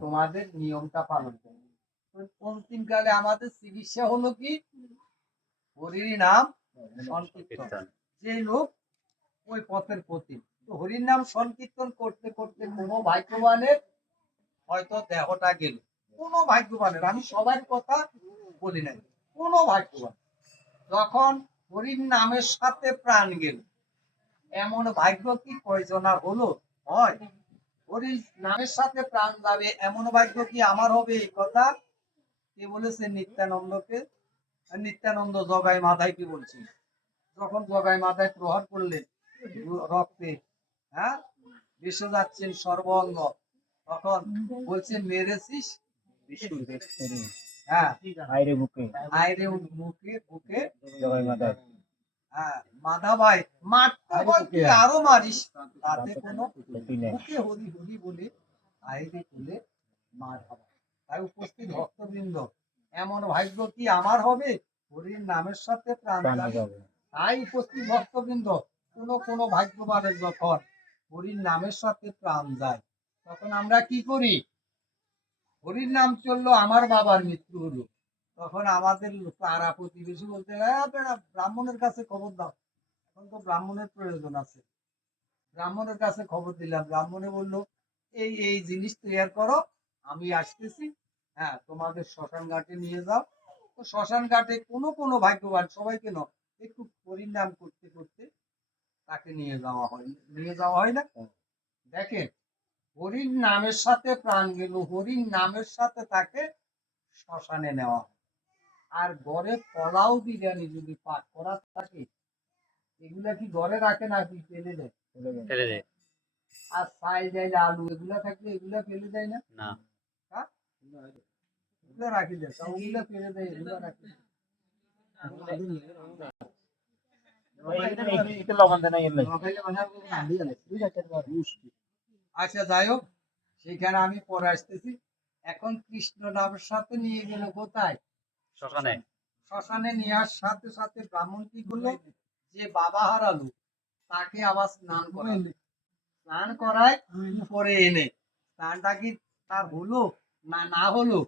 তোমাদের নিয়মটা পালন করবে তো অন্তিমকালে আমাদের চিকিৎসা হলো কি? হরির নাম সংকীর্তন। যে লোক ওই পথের প্রতি হরির নাম সংকীর্তন করতে করতে কোনো ভাগ্যবানের হয়তো দেহটা গেল। কোনো ভাগ্যবানের আমি সবার কথা বলি নাই। কোনো ভাগ্যবান। যখন হরির নামের সাথে প্রাণ গেল এমন ভাগ্য কি কয়জনার হলো? হয়। হরির নামের সাথে প্রাণ যাবে এমন ভাগ্য কি আমার হবে? এই কথা কে বলেছে? নিত্যানন্দকে। নিত্যানন্দ জগাই মাথায় কি বলছি? যখন জগাই মাথায় প্রহার করলেন রক্তে হ্যাঁ? বেসে যাচ্ছেন সর্বঙ্গ। তখন বলছে মেরেছিস? হ্যাঁ। আইরে বুকে। আইরে মুখে বুকে জগাই মাথায়। হ্যাঁ ভাই মারতে বল তুই আরও মারিস তাতে কোনো মুখে হরি হরি বলে আইরে তুলে মার খাওয়া তাই উপস্থিত ভক্তবৃন্দ এমন ভাগ্য কি আমার হবে? হরির নামের সাথে প্রাণ। যাবে তাই উপস্থিত ভক্তবৃন্দ কোন কোন ভাগ্যবানের যখন হরির নামের সাথে প্রাণ যায় তখন আমরা কি করি? হরির নাম চলল আমার বাবার মৃত্যু হলো তখন আমাদের পাড়া প্রতিবেশী বলতে "হ্যাঁ, বেটা, ব্রাহ্মণের কাছে খবর দাও। এখন তো ব্রাহ্মণের প্রয়োজন আছে। ব্রাহ্মণের কাছে খবর দিলাম। ব্রাহ্মণে বলল এই এই জিনিস তৈরি করো আমি আসতেছি। হ্যাঁ তোমাদের শ্মশান ঘাটে নিয়ে যাও। তো শ্মশান ঘাটে কোনো কোনো ভাগ্যবান সবাইকে ন একটু পরিণাম করতে করতে তাকে নিয়ে যাওয়া হয়। নিয়ে যাওয়া হয় না? দেখেন হরির নামের সাথে প্রাণ গেল হরির নামের সাথে তাকে শ্মশানে নেওয়া আর ঘরে পোলাও বিরিয়ানি যদি পাক করা থাকে এগুলা কি ঘরে রাখে নাকি ফেলে দেয়? ফেলে দে আর সাই যায় আলু এগুলা থাকলে এগুলা ফেলে দেয় না? না। হ্যাঁ? এগুলা রাখি দেয় ওগুলা ফেলে দেয় এগুলা রাখি দেয়। দেয়। আচ্ছা যাই হোক সেখানে আমি পরে আসতেছি। এখন কৃষ্ণ নামের সাথে নিয়ে গেল কোথায়? শ্মশানে? শ্মশানে নেওয়ার সাথে সাথে ব্রাহ্মণ কি করল যে বাবা হারালো তাকে আবার স্নান করালো স্নান করায় উপরে এনে স্নানটা কি তার হলো না না হলো?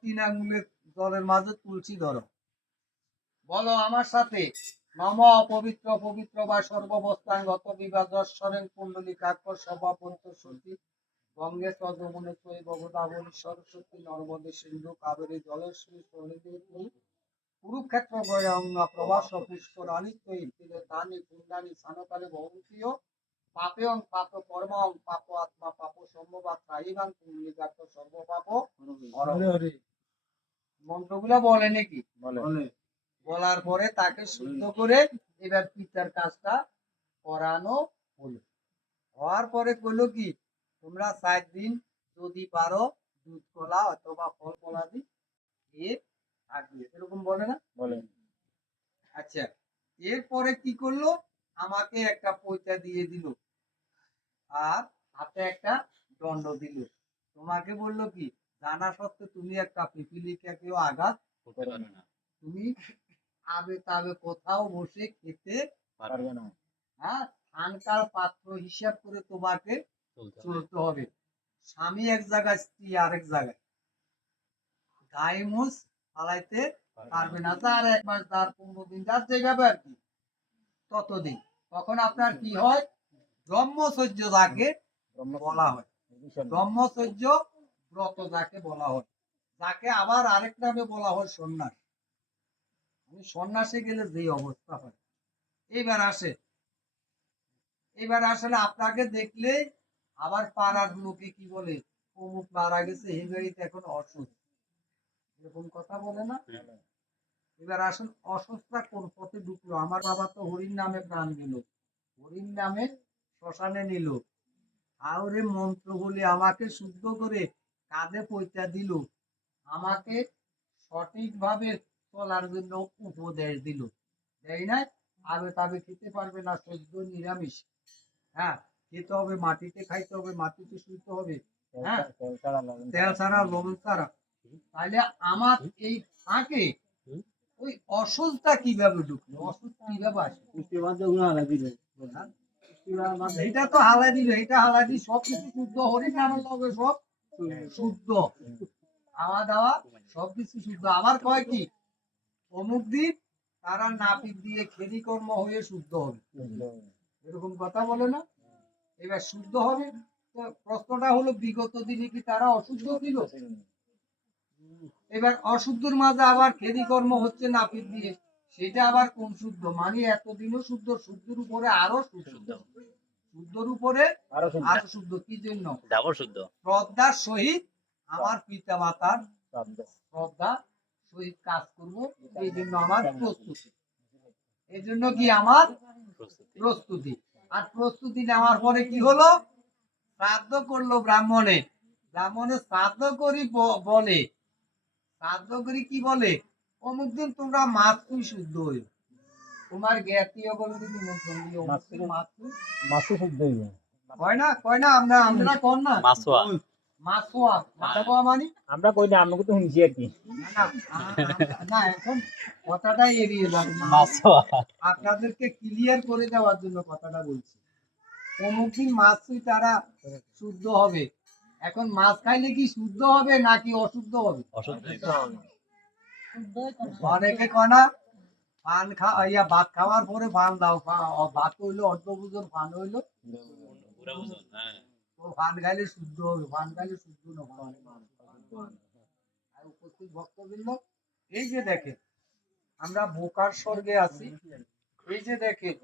তিন আঙ্গুলের জলের মাঝে তুলসী ধরো। বলো আমার সাথে নম পবিত্র পবিত্র বা সর্ববস্তাঙ্গত বিভাজস্বরেন কুণ্ডলিকাক্ষ সভাপন্ত সতী গঙ্গে তদমনে চৈ ভগদাবলী সরস্বতী নর্মদে সিন্ধু কাবেরী জলেশ্বরী সরণী কুরুক্ষেত্র গয়ঙ্গা প্রবাস পুষ্কর অনিত্যই তীরে দানি কুণ্ডানি স্থানকালে বহুমতীয় পাপেয়ং পাপ কর্মং পাপ আত্মা পাপ সম্ভবা ত্রাহিবাং কুণ্ডলিকাক্ষ সর্বপাপ হরে মন্ত্রগুলা বলে নাকি? বলে। বলার পরে তাকে শুদ্ধ করে এবার পিতার কাজটা করানো হলো হওয়ার পরে কইলো কি? তোমরা সাত দিন যদি পারো দুধ কলা অথবা ফল কলা দি দিয়ে। থাকবে এরকম বলে না? বলে। আচ্ছা এরপরে কি করল? আমাকে একটা পয়সা দিয়ে দিল। আর হাতে একটা দণ্ড দিল। তোমাকে বলল কি জানা সত্ত্বে তুমি একটা পিপিলিকা কেউ আঘাত তুমি আবে তাবে কোথাও বসে খেতে পারবে না। হ্যাঁ থানকার পাত্র হিসাব করে তোমাকে চলতে হবে। স্বামী এক জায়গায় স্ত্রী আরেক জায়গায়। গায়ে পালাইতে পারবে না। তার এক মাস তার পনেরো দিন যার যেভাবে আর কি ততদিন। তখন আপনার কি হয়? ব্রহ্মচর্য যাকে বলা হয়। ব্রহ্মচর্য ব্রত যাকে বলা হয়। যাকে আবার আরেক নামে বলা হয় সন্ন্যাস। আমি সন্ন্যাসে গেলে যে অবস্থা হয়। এইবার আসে। এবার আসলে আপনাকে দেখলে আবার পাড়ার লোকে কি বলে অমুক মারা গেছে এই বাড়িতে এখন অসুস্থ। এরকম কথা বলে না? এবার আসুন অসুস্থতা কোন পথে ঢুকলো? আমার বাবা তো হরির নামে প্রাণ দিল। হরিণ নামে শ্মশানে নিল। আউরে মন্ত্র বলে আমাকে শুদ্ধ করে কাঁধে পয়সা দিল। আমাকে সঠিকভাবে চলার জন্য উপদেশ দিল। দেয় না আবে তাবে খেতে পারবে না সহ্য নিরামিষ। হ্যাঁ খেতে হবে মাটিতে খাইতে হবে মাটিতে শুইতে হবে। হ্যাঁ। তেল ছাড়া লবণ ছাড়া। তাহলে আমার এই ফাঁকে ওই অসুখটা কীভাবে ঢুকলো? অসুখ কীভাবে আসে এটা তো হালাই দিল এটা হালাই দি সব কিছু শুদ্ধ হরিণ নামের লগে সব শুদ্ধ। খাওয়া দাওয়া সবকিছু শুদ্ধ। আবার কয় কি? অমুক দিন তারা নাপিত দিয়ে খেদি কর্ম হয়ে শুদ্ধ হবে। এরকম কথা বলে না? এবার শুদ্ধ হবে? প্রশ্নটা হলো বিগত দিনে কি তারা অশুদ্ধ ছিল? এবার অশুদ্ধর মাঝে আবার খেদি কর্ম হচ্ছে নাপিত দিয়ে। সেটা আবার কোন শুদ্ধ? মানে এতদিনও শুদ্ধ শুদ্ধর উপরে আরও শুদ্ধ। শুদ্ধর উপরে আরও শুদ্ধ। কি জন্য? শুদ্ধ। শ্রদ্ধার সহিত আমার পিতা মাতার। শ্রদ্ধা। সহিত কাজ করব। এই জন্য আমার প্রস্তুতি। এই জন্য কি আমার প্রস্তুতি। প্রস্তুতি? আর প্রস্তুতি নেওয়ার পরে কি হলো? শ্রাদ্ধ করল ব্রাহ্মণে। ব্রাহ্মণে শ্রাদ্ধ করি ব- বলে। শ্রাদ্ধ করি কি বলে? অমুক দিন তোমরা মাতৃ শুদ্ধ হই তোমার জ্ঞাতীয় বলে যদি মাতৃ মাতৃ শুদ্ধ হয় না? কয় না? আমরা আমরা কন না? মাসোয়া মাসোয়া মাসোয়া মানে? আমরা কই না আমাকে তো শুনছি আর কি। না, না, না এখন কথাটাই এড়িয়ে যাবে মাসোয়া আপনাদেরকে ক্লিয়ার করে দেওয়ার জন্য কথাটা বলছি। অমুক দিন মাছ তারা শুদ্ধ হবে। এখন মাছ খাইলে কি শুদ্ধ হবে নাকি অশুদ্ধ হবে? অশুদ্ধ অনেকে কনা পান খা ইয়া ভাত খাওয়ার পরে পান দাও ভাত হইল অর্ধ বুঝোর পান হইল। হ্যাঁ। ও পান খাইলে শুদ্ধ হবে পান গাইলে শুদ্ধ নয় আর উপস্থিত ভক্তবৃন্দ, এই যে দেখেন, আমরা বোকার স্বর্গে আছি। এই যে দেখেন